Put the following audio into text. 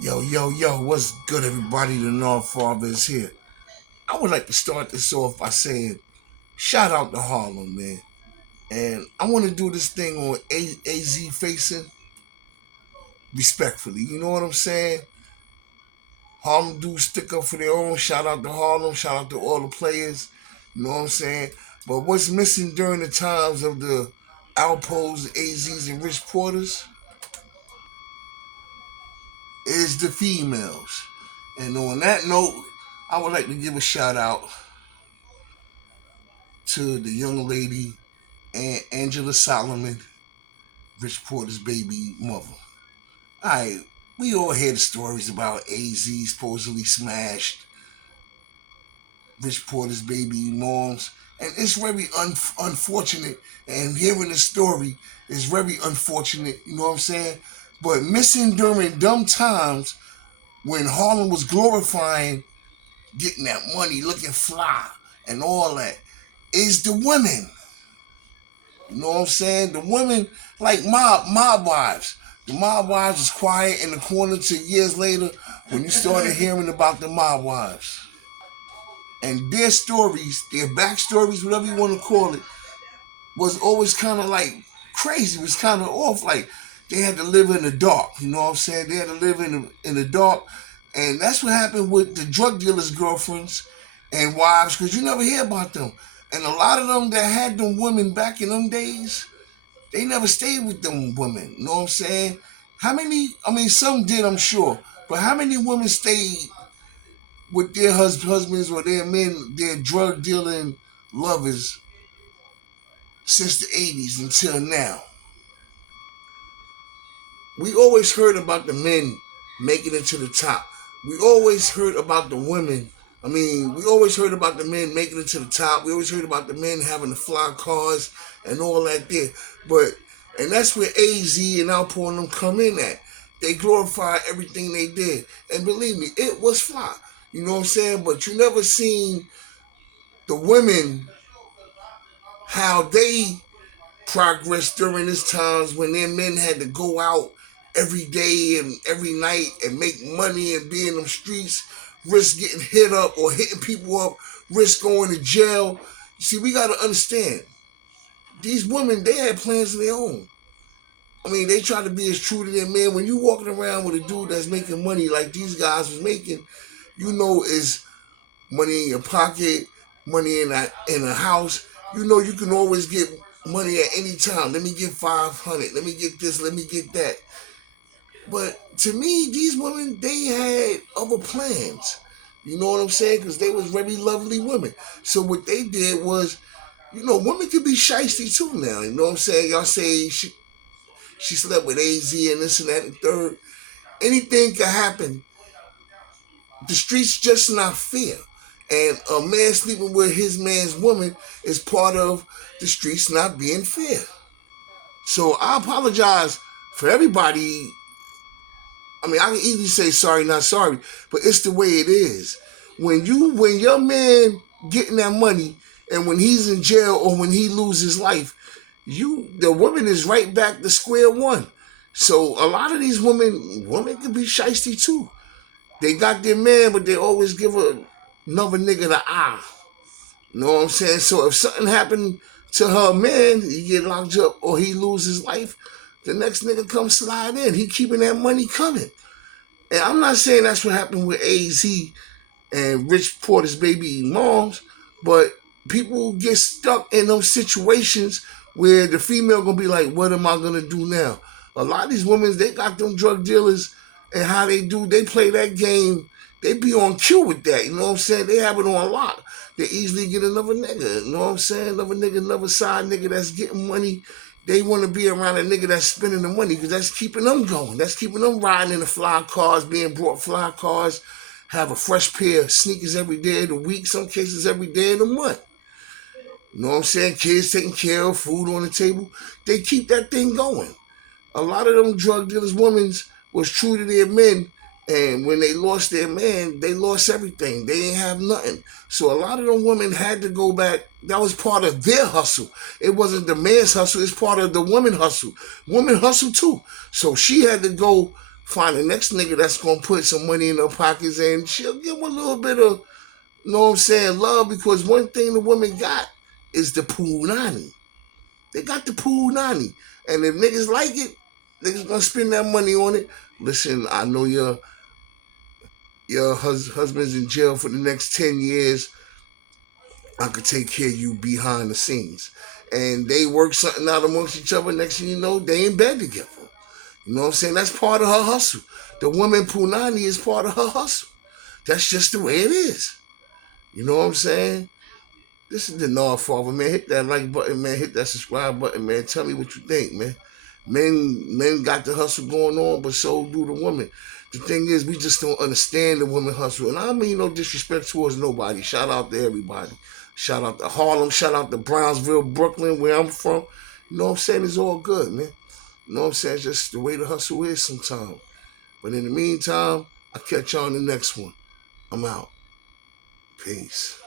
Yo, what's good, everybody? The North Father is here. I would like to start this off by saying, shout out to Harlem, man. And I want to do this thing on AZ Faison respectfully. You know what I'm saying? Harlem dudes stick up for their own. Shout out to Harlem. Shout out to all the players. You know what I'm saying? But what's missing during the times of the Alpos, AZs, and Rich Porters is the females. And on that note, I would like to give a shout out to the young lady and Angela Solomon, Rich Porter's baby mother. Alright, we all hear the stories about AZ supposedly smashed Rich Porter's baby moms, and it's very unfortunate. And hearing the story is very unfortunate. You know what I'm saying? But missing during dumb times when Harlem was glorifying getting that money, looking fly, and all that is the women. You know what I'm saying? The women, like mob wives. The mob wives is quiet in the corner till years later when you started hearing about the mob wives. And their stories, their backstories, whatever you want to call it, was always kind of like crazy. It was kind of off. Like they had to live in the dark. You know what I'm saying? They had to live in the dark. And that's what happened with the drug dealers' girlfriends and wives, because you never hear about them. And a lot of them that had them women back in them days, they never stayed with them women. You know what I'm saying? How many, I mean, some did, I'm sure. But how many women stayed with their husbands or their men, their drug dealing lovers since the 80s until now? We always heard about the men making it to the top. We always heard about the women. I mean, we always heard about the men making it to the top. We always heard about the men having the fly cars and all that there. But, and that's where AZ and Outpour and them come in at. They glorify everything they did. And believe me, it was fly. You know what I'm saying? But you never seen the women, how they progressed during these times when their men had to go out every day and every night and make money and be in them streets, risk getting hit up or hitting people up, risk going to jail. See, we got to understand, these women, they had plans of their own. I mean, they try to be as true to their man. When you walking around with a dude that's making money like these guys was making, you know, is money in your pocket, money in a house. You know, you can always get money at any time. Let me get 500. Let me get this. Let me get that. But to me, these women, they had other plans. You know what I'm saying? Because they was very lovely women. So what they did was, you know, women can be shisty too now. You know what I'm saying? Y'all say she slept with AZ and this and that and third. Anything can happen. The streets just not fair. And a man sleeping with his man's woman is part of the streets not being fair. So I apologize for everybody. I mean, I can easily say sorry, not sorry, but it's the way it is. When your man getting that money and when he's in jail or when he loses life, the woman is right back to square one. So a lot of these women can be shisty too. They got their man, but they always give another nigga the eye. You know what I'm saying? So if something happened to her man, he get locked up or he loses life, the next nigga come slide in. He keeping that money coming. And I'm not saying that's what happened with AZ and Rich Porter's baby moms, but people get stuck in those situations where the female gonna be like, what am I gonna do now? A lot of these women, they got them drug dealers and how they do, they play that game, they be on cue with that, you know what I'm saying? They have it on lock. They easily get another nigga, you know what I'm saying? Another nigga, another side nigga that's getting money. They want to be around a nigga that's spending the money because that's keeping them going. That's keeping them riding in the fly cars, being brought fly cars, have a fresh pair of sneakers every day of the week, some cases every day of the month. You know what I'm saying? Kids taking care of, food on the table. They keep that thing going. A lot of them drug dealers, women, was true to their men. And when they lost their man, they lost everything. They didn't have nothing. So a lot of them women had to go back. That was part of their hustle. It wasn't the man's hustle. It's part of the woman hustle. Woman hustle too. So she had to go find the next nigga that's gonna put some money in her pockets, and she'll give him a little bit of, you know what I'm saying, love, because one thing the women got is the punani. They got the punani. And if niggas like it, niggas gonna spend that money on it. Listen, I know your husband's in jail for the next 10 years. I could take care of you behind the scenes. And they work something out amongst each other. Next thing you know, they in bed together. You know what I'm saying? That's part of her hustle. The woman punani is part of her hustle. That's just the way it is. You know what I'm saying? This is the Nard Father, man. Hit that like button, man. Hit that subscribe button, man. Tell me what you think, man. Men got the hustle going on, but so do the women. The thing is, we just don't understand the women hustle. And I mean no disrespect towards nobody. Shout out to everybody. Shout out to Harlem. Shout out to Brownsville, Brooklyn, where I'm from. You know what I'm saying? It's all good, man. You know what I'm saying? It's just the way the hustle is sometimes. But in the meantime, I'll catch y'all on the next one. I'm out. Peace.